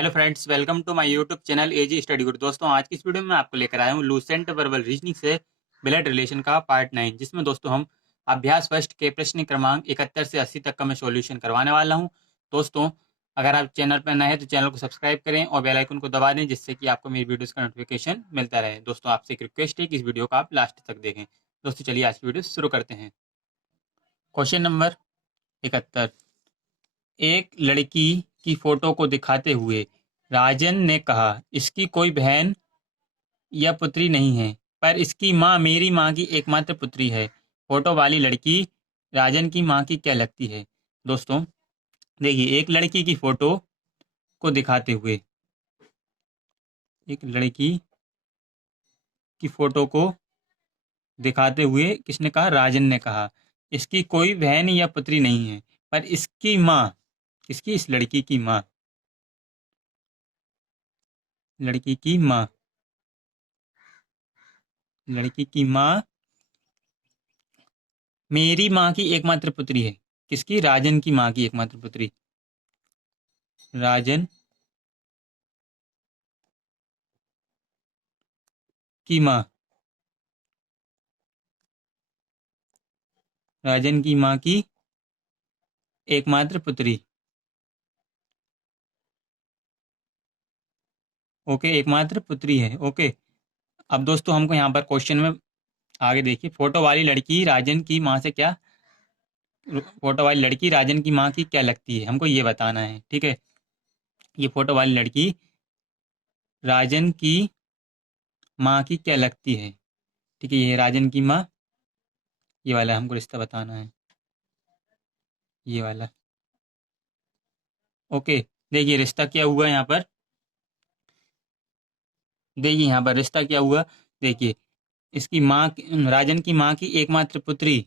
Hello friends, welcome to my YouTube channel AG study guru. दोस्तों, आज की इस वीडियो में आपको लेकर आया हूँ लूसेंट वर्बल रीजनिंग से ब्लड रिलेशन का पार्ट 9, जिसमें दोस्तों हम अभ्यास फर्स्ट के प्रश्न क्रमांक 71 से 80 तक का मैं सॉल्यूशन करवाने वाला हूँ। दोस्तों, अगर आप चैनल पर नए हैं तो चैनल को सब्सक्राइब करें और बेल आइकन को दबा दें, जिससे कि आपको मेरी वीडियोज़ का नोटिफिकेशन मिलता रहे। दोस्तों, आपसे एक रिक्वेस्ट है कि इस वीडियो को आप लास्ट तक देखें। दोस्तों, चलिए आज की वीडियो शुरू करते हैं। Question number 71। एक लड़की की फोटो को दिखाते हुए राजन ने कहा, इसकी कोई बहन या पुत्री नहीं है, पर इसकी माँ मेरी माँ की एकमात्र पुत्री है। फोटो वाली लड़की राजन की माँ की क्या लगती है? दोस्तों, देखिए, एक लड़की की फोटो को दिखाते हुए, एक लड़की की फोटो को दिखाते हुए किसने कहा? राजन ने कहा, इसकी कोई बहन या पुत्री नहीं है, पर इसकी माँ, किसकी? इस लड़की की माँ, लड़की की माँ, लड़की की माँ मेरी माँ की एकमात्र पुत्री है। किसकी? राजन की माँ की एकमात्र पुत्री। राजन की माँ, राजन की माँ की एकमात्र पुत्री। ओके, एकमात्र पुत्री है। ओके, अब दोस्तों हमको यहाँ पर क्वेश्चन में आगे देखिए, फोटो वाली लड़की राजन की माँ से क्या, फोटो वाली लड़की राजन की माँ की क्या लगती है, हमको ये बताना है। ठीक है, ये फोटो वाली लड़की राजन की माँ की क्या लगती है। ठीक है, ये राजन की माँ, ये वाला हमको रिश्ता बताना है, ये वाला। ओके, देखिए रिश्ता क्या हुआ यहाँ पर, देखिए यहाँ पर रिश्ता क्या हुआ। देखिए, इसकी माँ, राजन की माँ की एकमात्र पुत्री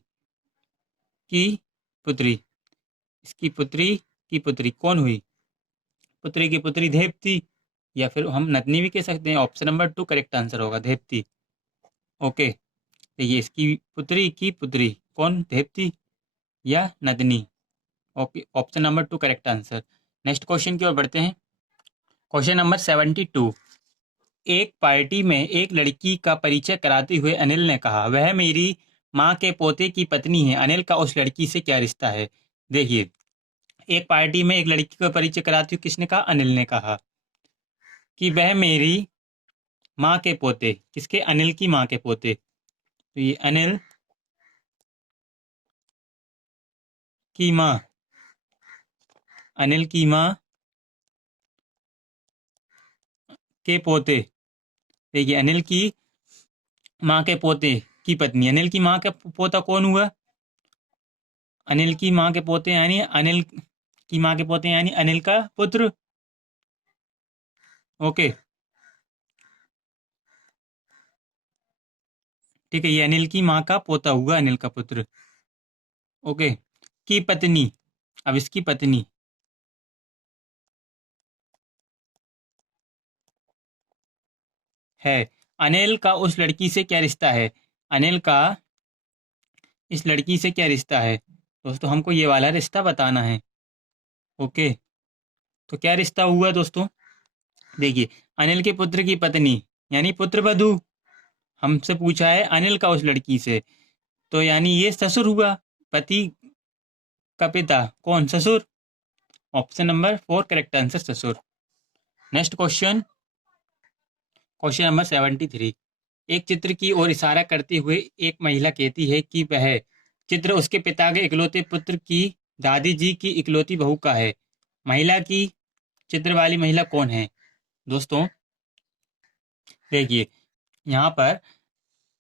की पुत्री, इसकी पुत्री की पुत्री कौन हुई? पुत्री की पुत्री देवती, या फिर हम नतनी भी कह सकते हैं। ऑप्शन नंबर 2 करेक्ट आंसर होगा, देवती। ओके, तो ये इसकी पुत्री की पुत्री कौन? देवती या नतनी। Okay, option number 2 correct answer. Next question की ओर बढ़ते हैं। Question number 72। एक पार्टी में एक लड़की का परिचय कराते हुए अनिल ने कहा, वह मेरी माँ के पोते की पत्नी है। अनिल का उस लड़की से क्या रिश्ता है? देखिए, एक पार्टी में एक लड़की का परिचय कराते हुए किसने कहा? अनिल ने कहा कि वह मेरी माँ के पोते, किसके? अनिल की माँ के पोते। तो ये अनिल की माँ, अनिल की माँ के पोते। देखिए, अनिल की माँ के पोते की पत्नी, अनिल की माँ का पोता कौन हुआ? अनिल की माँ के पोते यानी अनिल की माँ के पोते यानी अनिल का पुत्र। ओके, ठीक है, ये अनिल की माँ का पोता हुआ, अनिल का पुत्र। ओके, की पत्नी, अब इसकी पत्नी है। अनिल का उस लड़की से क्या रिश्ता है? अनिल का इस लड़की से क्या रिश्ता है? दोस्तों, हमको ये वाला रिश्ता बताना है। ओके, तो क्या रिश्ता हुआ दोस्तों? देखिए, अनिल के पुत्र की पत्नी यानी पुत्र वधू, हमसे पूछा है अनिल का उस लड़की से, तो यानी ये ससुर हुआ, पति का पिता। कौन? ससुर। ऑप्शन नंबर 4 करेक्ट आंसर, ससुर। Next question, question number 73। एक चित्र की ओर इशारा करते हुए एक महिला कहती है कि वह चित्र उसके पिता के इकलौते पुत्र की दादी जी की इकलौती बहू का है। महिला की, चित्र वाली महिला कौन है? दोस्तों, देखिए, यहाँ पर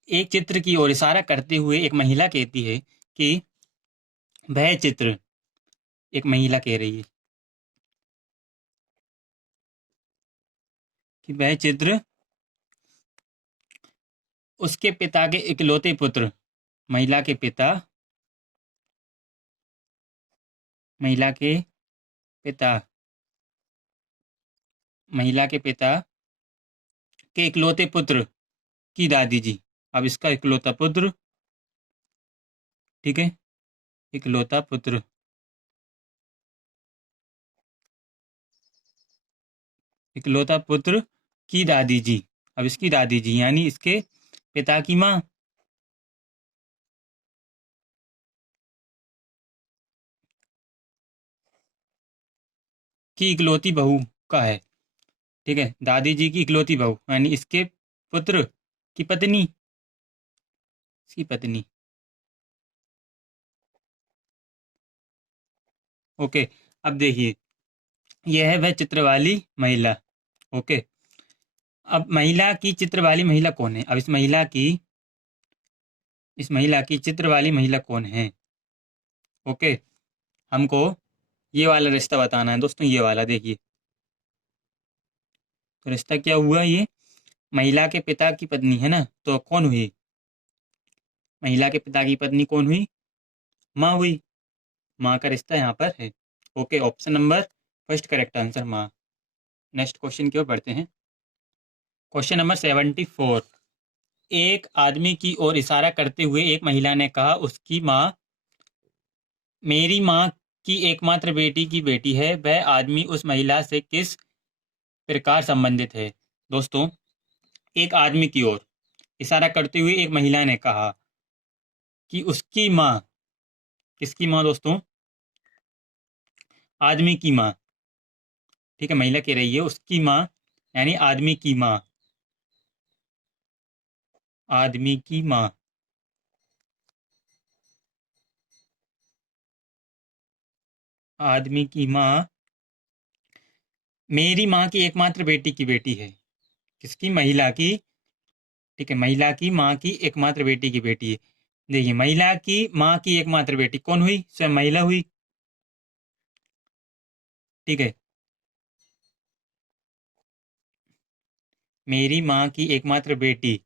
एक चित्र की ओर इशारा करते हुए एक महिला कहती है कि वह चित्र, एक महिला कह रही है कि वह चित्र उसके पिता के इकलौते पुत्र, महिला के पिता, महिला के पिता, महिला के पिता के इकलौते पुत्र की दादी जी। अब इसका इकलौता पुत्र, ठीक है, इकलौता पुत्र इकलौता पुत्र की दादी जी। अब इसकी दादी जी यानी इसके पिता की माँ। की इकलौती बहू का है। ठीक है, दादी जी की इकलौती बहू यानी इसके पुत्र की पत्नी, इसकी पत्नी। ओके। अब देखिए, यह है वह चित्र वाली महिला। ओके। अब महिला की चित्र वाली महिला कौन है? अब इस महिला की चित्र वाली महिला कौन है? ओके। हमको ये वाला रिश्ता बताना है दोस्तों, ये वाला देखिए। तो रिश्ता क्या हुआ ये? महिला के पिता की पत्नी है ना, तो कौन हुई? महिला के पिता की पत्नी कौन हुई? माँ हुई। माँ का रिश्ता यहाँ पर है। Okay, option number first correct answer माँ। नेक्स्ट क्वेश्चन की ओर बढ़ते हैं। Question number 74। एक आदमी की ओर इशारा करते हुए एक महिला ने कहा, उसकी माँ मेरी माँ की एकमात्र बेटी की बेटी है। वह आदमी उस महिला से किस प्रकार संबंधित है? दोस्तों, एक आदमी की ओर इशारा करते हुए एक महिला ने कहा कि उसकी माँ, किसकी माँ दोस्तों? आदमी की माँ। ठीक है, महिला कह रही है उसकी माँ यानी आदमी की माँ। आदमी की माँ। आदमी की माँ मेरी माँ की एकमात्र बेटी की बेटी है। किसकी? महिला की। ठीक है, महिला की माँ की एकमात्र बेटी की बेटी है। देखिए, महिला की माँ की एकमात्र बेटी कौन हुई? स्वयं महिला हुई। ठीक है, मेरी माँ की एकमात्र बेटी।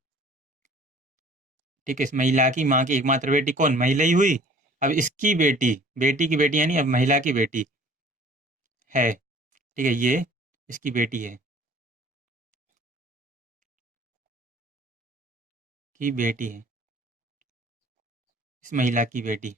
ठीक है, इस महिला की माँ की एकमात्र बेटी कौन? महिला ही हुई। अब इसकी बेटी, बेटी की बेटी यानी अब महिला की बेटी है। ठीक है, ये इसकी बेटी है, की बेटी है, इस महिला की बेटी।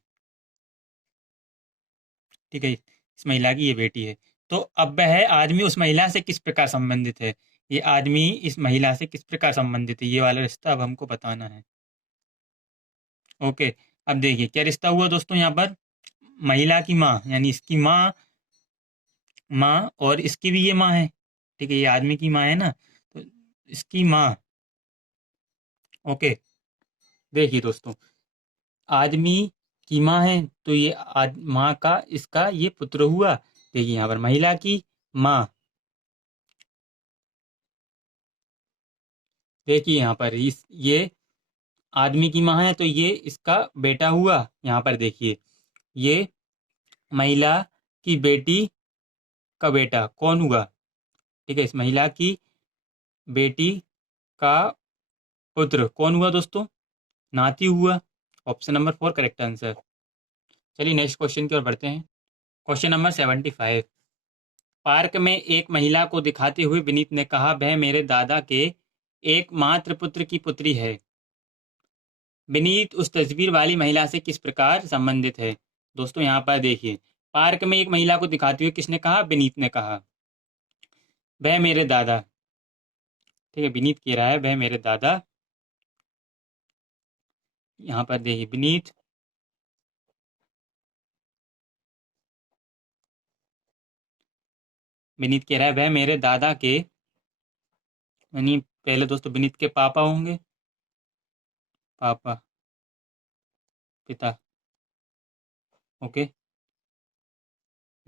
ठीक है, इस महिला की ये बेटी है। तो अब वह आदमी उस महिला से किस प्रकार संबंधित है? ये आदमी इस महिला से किस प्रकार संबंधित है, ये वाला रिश्ता अब हमको बताना है। ओके। अब देखिए क्या रिश्ता हुआ दोस्तों यहाँ पर। महिला की माँ यानी इसकी माँ, माँ और इसकी भी ये माँ है। ठीक है, ये आदमी की माँ है ना, तो इसकी माँ। ओके। देखिए दोस्तों, आदमी की माँ है तो ये माँ का इसका ये पुत्र हुआ। देखिए यहाँ पर महिला की माँ। देखिए यहाँ पर इस ये आदमी की माँ है तो ये इसका बेटा हुआ। यहाँ पर देखिए, ये महिला की बेटी का बेटा कौन हुआ? ठीक है, इस महिला की बेटी का पुत्र कौन हुआ दोस्तों? नाती हुआ। Option number 4 correct answer. चलिए नेक्स्ट क्वेश्चन की ओर बढ़ते हैं। Question number 75। पार्क में एक महिला को दिखाते हुए विनीत ने कहा, वह मेरे दादा के एकमात्र पुत्र की पुत्री है। विनीत उस तस्वीर वाली महिला से किस प्रकार संबंधित है? दोस्तों यहाँ पर देखिए, पार्क में एक महिला को दिखाते हुए किसने कहा? विनीत ने कहा, वह मेरे दादा। ठीक है, विनीत कह रहा है वह मेरे दादा। यहाँ पर देखिए विनीत विनीत कह रहा है वह मेरे दादा के, यानी पहले दोस्तों विनीत के पापा होंगे, पापा, पिता। ओके,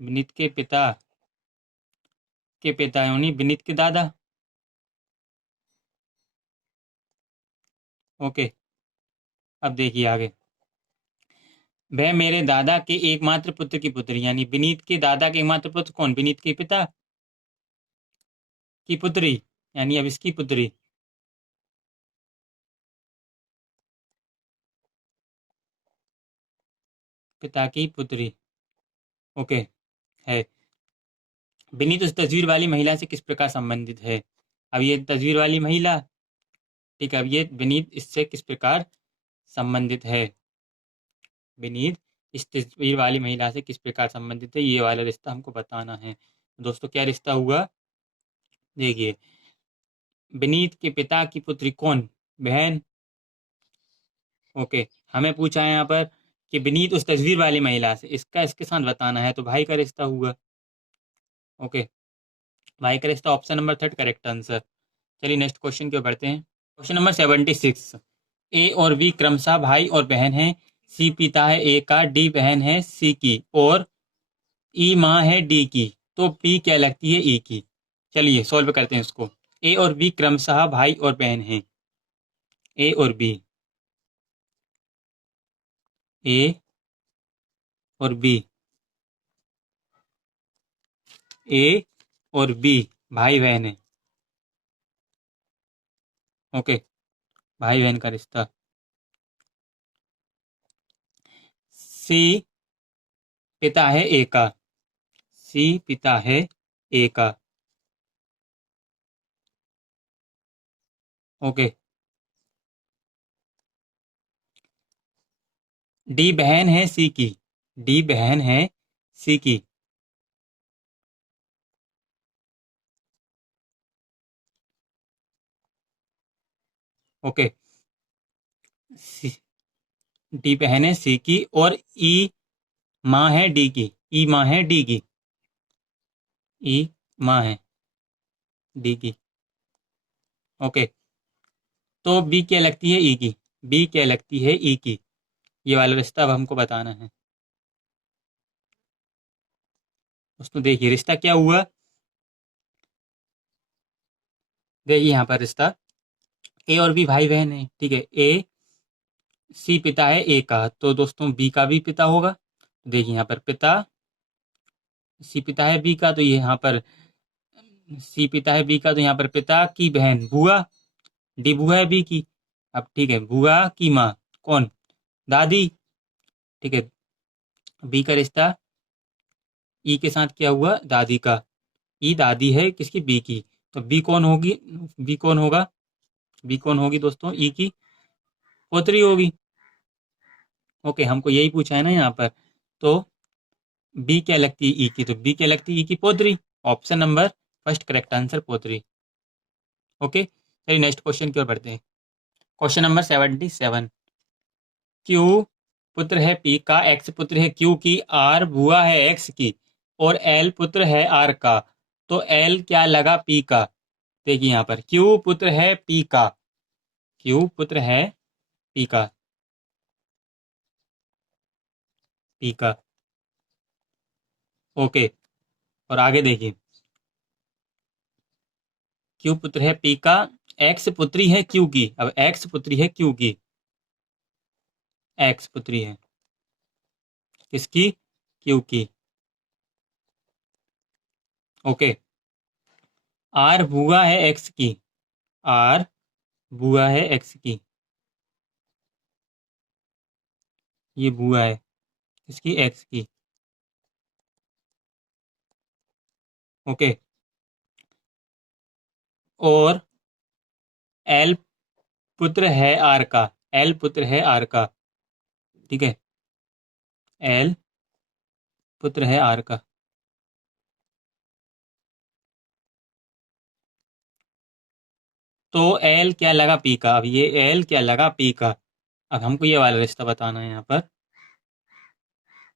विनीत के पिता यानी विनीत के दादा। ओके। अब देखिए आगे, वह मेरे दादा के एकमात्र पुत्र की पुत्री, यानी विनीत के दादा के एकमात्र पुत्र कौन? विनीत के पिता की पुत्री, यानी अब इसकी पुत्री। पिता की पुत्री। ओके। है। विनीत उस तस्वीर वाली महिला से किस प्रकार संबंधित है? अब ये तस्वीर वाली महिला। ठीक है, अब ये विनीत इससे किस प्रकार संबंधित है? विनीत इस तस्वीर वाली महिला से किस प्रकार संबंधित है, ये वाला रिश्ता हमको बताना है। दोस्तों क्या रिश्ता हुआ? देखिए, विनीत के पिता की पुत्री कौन? बहन। ओके, हमें पूछा है यहाँ पर कि विनीत उस तस्वीर वाली महिला से, इसका इसके साथ बताना है, तो भाई का रिश्ता हुआ। ओके, भाई का रिश्ता option number third correct answer. चलिए नेक्स्ट क्वेश्चन की ओर बढ़ते हैं। Question number 76। ए और बी क्रमशः भाई और बहन हैं। सी पिता है ए का, डी बहन है सी की, और ई माँ है डी की। तो पी क्या लगती है ई की? चलिए सॉल्व करते हैं इसको। ए और बी क्रमशः भाई और बहन हैं। ए और बी, ए और बी, ए और बी भाई बहन है। ओके, भाई बहन का रिश्ता। सी पिता है ए का, सी पिता है ए का। ओके, डी बहन है सी की, डी बहन है सी की। ओके, सी, डी बहन है सी की, और ई माँ है डी की, ई माँ है डी की, ई माँ है डी की। ओके, तो बी क्या लगती है ई की? बी क्या लगती है ई की? ये वाला रिश्ता अब हमको बताना है। दोस्तों देखिए रिश्ता क्या हुआ। देखिए यहाँ पर रिश्ता ए और बी भाई बहन है, ठीक है। ए सी पिता है ए का, तो दोस्तों बी का भी पिता होगा। देखिए यहाँ पर पिता, सी पिता है बी का, तो ये यहाँ पर सी पिता है बी का, तो यहाँ पर पिता की बहन बुआ, डी बुआ है बी की। अब ठीक है, बुआ की माँ कौन? दादी। ठीक है, बी का रिश्ता ई के साथ क्या हुआ? दादी का। ई दादी है किसकी? बी की। तो बी कौन होगी? बी कौन होगा? बी कौन होगी दोस्तों? ई की पोत्री होगी। ओके, हमको यही पूछा है ना यहाँ पर। तो बी क्या लगती है ई की? तो बी क्या लगती है ई की? पोत्री। Option number first correct answer, पोत्री। ओके, चलिए नेक्स्ट क्वेश्चन की ओर बढ़ते हैं। Question number 77। क्यू पुत्र है पी का, एक्स पुत्र है क्यू की, आर बुआ है एक्स की, और एल पुत्र है आर का। तो एल क्या लगा पी का? देखिए यहाँ पर क्यू पुत्र है पी का, क्यू पुत्र है पी का, पी का। ओके, और आगे देखिए, क्यू पुत्र है पी का, एक्स पुत्री है क्यू की। अब एक्स पुत्री है क्यू की, एक्स पुत्री है किसकी? क्यू की। ओके, आर बुआ है एक्स की, आर बुआ है एक्स की, ये बुआ है किसकी? एक्स की। ओके, और एल पुत्र है आर का, एल पुत्र है आर का, ठीक है। एल पुत्र है आर का। तो एल क्या लगा पी का? अब ये एल क्या लगा पी का? अब हमको ये वाला रिश्ता बताना है यहाँ पर,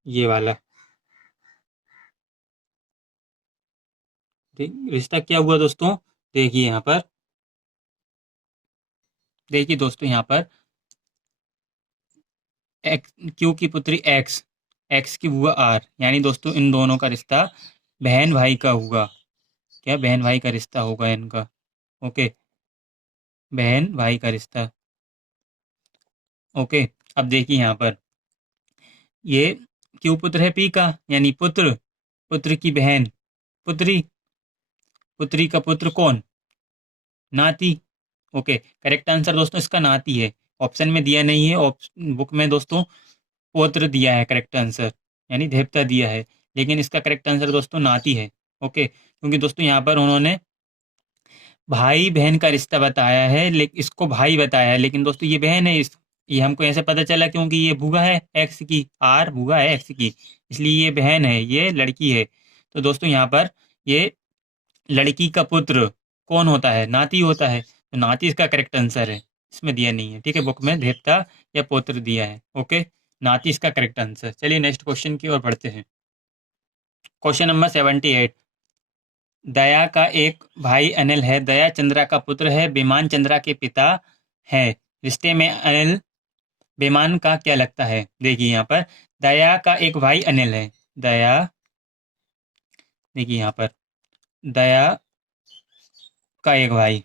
ये वाला। ठीक, रिश्ता क्या हुआ दोस्तों? देखिए यहाँ पर, देखिए दोस्तों यहाँ पर एक्स, क्यू की पुत्री एक्स, एक्स की बुआ आर, यानी दोस्तों इन दोनों का रिश्ता बहन भाई का हुआ। क्या? बहन भाई का रिश्ता होगा इनका। ओके, बहन भाई का रिश्ता। ओके, अब देखिए यहाँ पर, ये क्यू पुत्र है पी का, यानी पुत्र, पुत्र की बहन पुत्री, पुत्री का पुत्र कौन? नाती। ओके, करेक्ट आंसर दोस्तों इसका नाती है। ऑप्शन में दिया नहीं है, ऑप्शन बुक में दोस्तों पौत्र दिया है करेक्ट आंसर, यानी देवता दिया है, लेकिन इसका करेक्ट आंसर दोस्तों नाती है। ओके, क्योंकि दोस्तों यहाँ पर उन्होंने भाई बहन का रिश्ता बताया है, लेकिन इसको भाई बताया है, लेकिन दोस्तों ये बहन है। इस ये हमको ऐसे पता चला क्योंकि ये बुआ है एक्स की, आर बुआ है एक्स की, इसलिए ये बहन है, ये लड़की है। तो दोस्तों यहाँ पर ये लड़की का पुत्र, कौन होता है? नाती होता है। तो नाती इसका करेक्ट आंसर है, इसमें दिया नहीं है, ठीक है, बुक में देवता या पौत्र दिया है। ओके, नाती इसका करेक्ट आंसर। चलिए नेक्स्ट क्वेश्चन की ओर बढ़ते हैं। Question number 78। दया का एक भाई अनिल है। दया चंद्रा का पुत्र है, बेमान चंद्रा के पिता है। रिश्ते में अनिल बेमान का क्या लगता है? देखिए यहाँ पर दया का एक भाई अनिल है। दया, देखिए यहाँ पर दया का एक भाई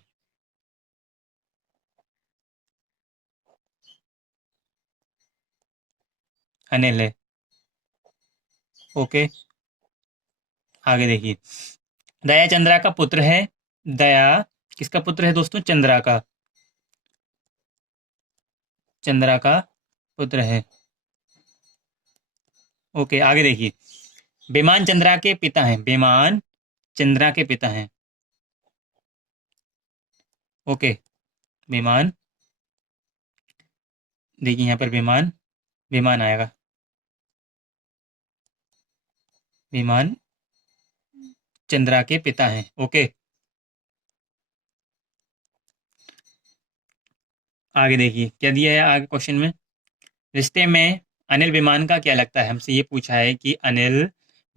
अनिल है। ओके, आगे देखिए, दया चंद्रा का पुत्र है। दया किसका पुत्र है दोस्तों? चंद्रा का, चंद्रा का पुत्र है। ओके, आगे देखिए, बेमान चंद्रा के पिता हैं। बेमान चंद्रा के पिता हैं। ओके, बेमान, देखिए यहाँ पर बेमान, बेमान आएगा, बेमान चंद्रा के पिता हैं। ओके, आगे देखिए क्या दिया है आगे क्वेश्चन में। रिश्ते में अनिल बेमान का क्या लगता है? हमसे ये पूछा है कि अनिल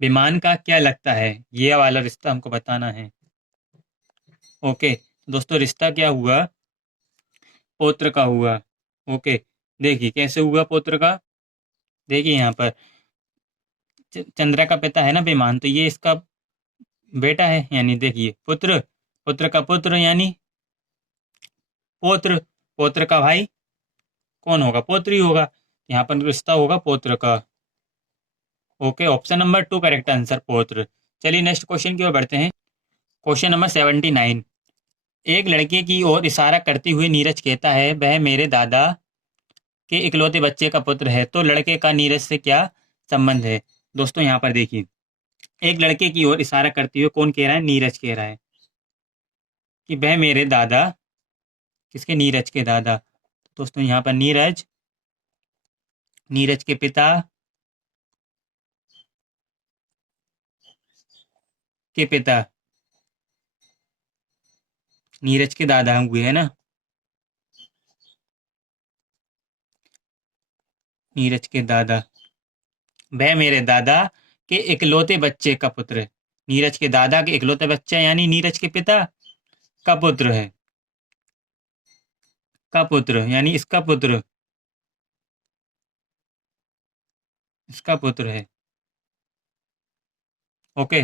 बेमान का क्या लगता है, ये वाला रिश्ता हमको बताना है। ओके दोस्तों, रिश्ता क्या हुआ? पौत्र का हुआ। ओके, देखिए कैसे हुआ पौत्र का। देखिए यहाँ पर चंद्रा का पिता है ना बेमान, तो ये इसका बेटा है, यानी देखिए पुत्र, पुत्र का पुत्र यानी पौत्र, पौत्र का भाई कौन होगा? पौत्र ही होगा। यहाँ पर रिश्ता होगा पौत्र का। Okay, option number 2 correct answer, पौत्र। चलिए नेक्स्ट क्वेश्चन की ओर बढ़ते हैं। Question number 79। एक लड़के की ओर इशारा करते हुए नीरज कहता है, वह मेरे दादा के इकलौते बच्चे का पुत्र है। तो लड़के का नीरज से क्या संबंध है? दोस्तों यहाँ पर देखिए, एक लड़के की ओर इशारा करते हुए कौन कह रहा है? नीरज कह रहा है कि वह मेरे दादा, किसके? नीरज के दादा। दोस्तों यहाँ पर नीरज, नीरज के पिता के पिता, नीरज के दादा हुए है ना, नीरज के दादा। वह मेरे दादा के इकलौते बच्चे का पुत्र है। नीरज के दादा के इकलौते बच्चे यानी नीरज के पिता का पुत्र है, का पुत्र यानी इसका पुत्र, इसका पुत्र है। ओके,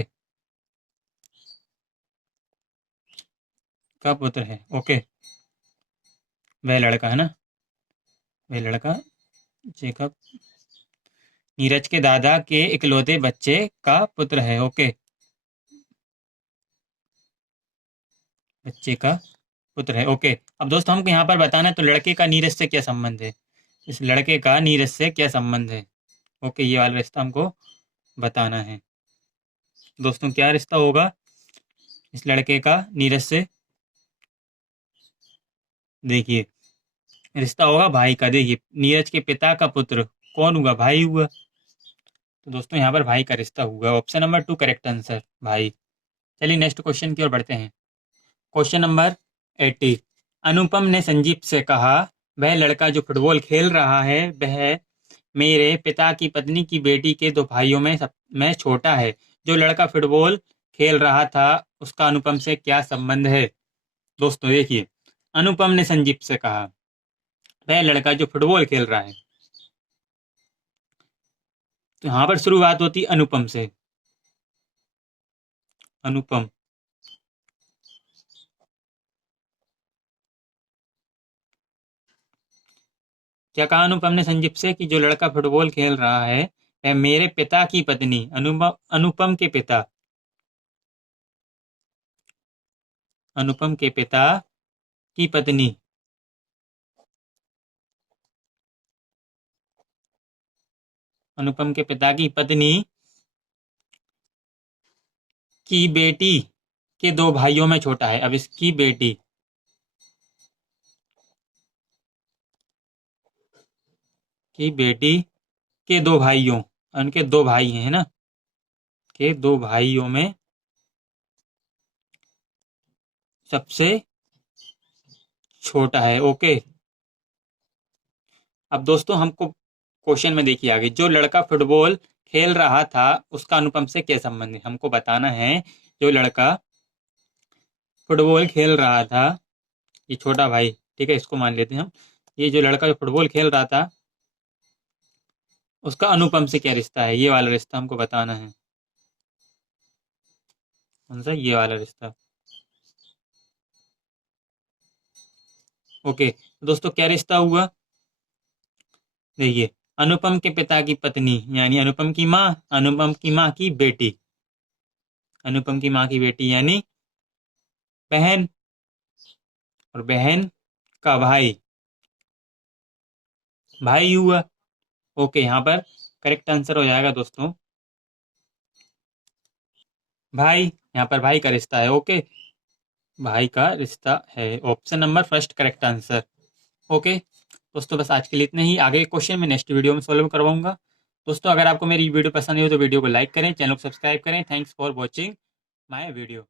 का पुत्र है। ओके, वह लड़का है ना, वह लड़का जेकब नीरज के दादा के इकलौते बच्चे का पुत्र है। ओके, बच्चे का पुत्र है। ओके, अब दोस्तों हमको यहाँ पर बताना है तो लड़के का नीरज से क्या संबंध है, इस लड़के का नीरज से क्या संबंध है। ओके, ये वाला रिश्ता हमको बताना है। दोस्तों क्या रिश्ता होगा इस लड़के का नीरज से? देखिए रिश्ता होगा भाई का। देखिए नीरज के पिता का पुत्र कौन हुआ? भाई हुआ। तो दोस्तों यहाँ पर भाई का रिश्ता हुआ। ऑप्शन नंबर 2 करेक्ट आंसर, भाई। चलिए नेक्स्ट क्वेश्चन की ओर बढ़ते हैं। Question number 80। अनुपम ने संजीव से कहा, वह लड़का जो फुटबॉल खेल रहा है वह मेरे पिता की पत्नी की बेटी के दो भाइयों में छोटा है। जो लड़का फुटबॉल खेल रहा था उसका अनुपम से क्या संबंध है? दोस्तों देखिए, अनुपम ने संजीव से कहा, वह लड़का जो फुटबॉल खेल रहा है, तो यहाँ पर शुरुआत होती अनुपम से। अनुपम, क्या कहा अनुपम ने संजीव से कि जो लड़का फुटबॉल खेल रहा है वह मेरे पिता की पत्नी, अनुपम, अनुपम के पिता, अनुपम के पिता की पत्नी, अनुपम के पिता की पत्नी की बेटी के दो भाइयों में छोटा है। अब इसकी बेटी की बेटी के दो भाइयों, उनके दो भाई हैं ना, के दो भाइयों में सबसे छोटा है। ओके, अब दोस्तों हमको क्वेश्चन में देखिए आगे, जो लड़का फुटबॉल खेल रहा था उसका अनुपम से क्या संबंध है, हमको बताना है। जो लड़का फुटबॉल खेल रहा था, ये छोटा भाई, ठीक है, इसको मान लेते हैं हम। ये जो लड़का जो फुटबॉल खेल रहा था उसका अनुपम से क्या रिश्ता है, ये वाला रिश्ता हमको बताना है। कौन सा, ये वाला रिश्ता। ओके, तो दोस्तों क्या रिश्ता हुआ, देखिए, अनुपम के पिता की पत्नी यानी अनुपम की माँ, अनुपम की माँ की बेटी, अनुपम की माँ की बेटी यानी बहन, और बहन का भाई, भाई हुआ। ओके, यहाँ पर करेक्ट आंसर हो जाएगा दोस्तों भाई, यहाँ पर भाई का रिश्ता है। ओके, भाई का रिश्ता है, option number first correct answer. Okay दोस्तों, बस आज के लिए इतना ही, आगे क्वेश्चन मैं नेक्स्ट वीडियो में सॉल्व करवाऊंगा। दोस्तों अगर आपको मेरी वीडियो पसंद आई हो तो वीडियो को लाइक करें, चैनल को सब्सक्राइब करें। Thanks for watching my video.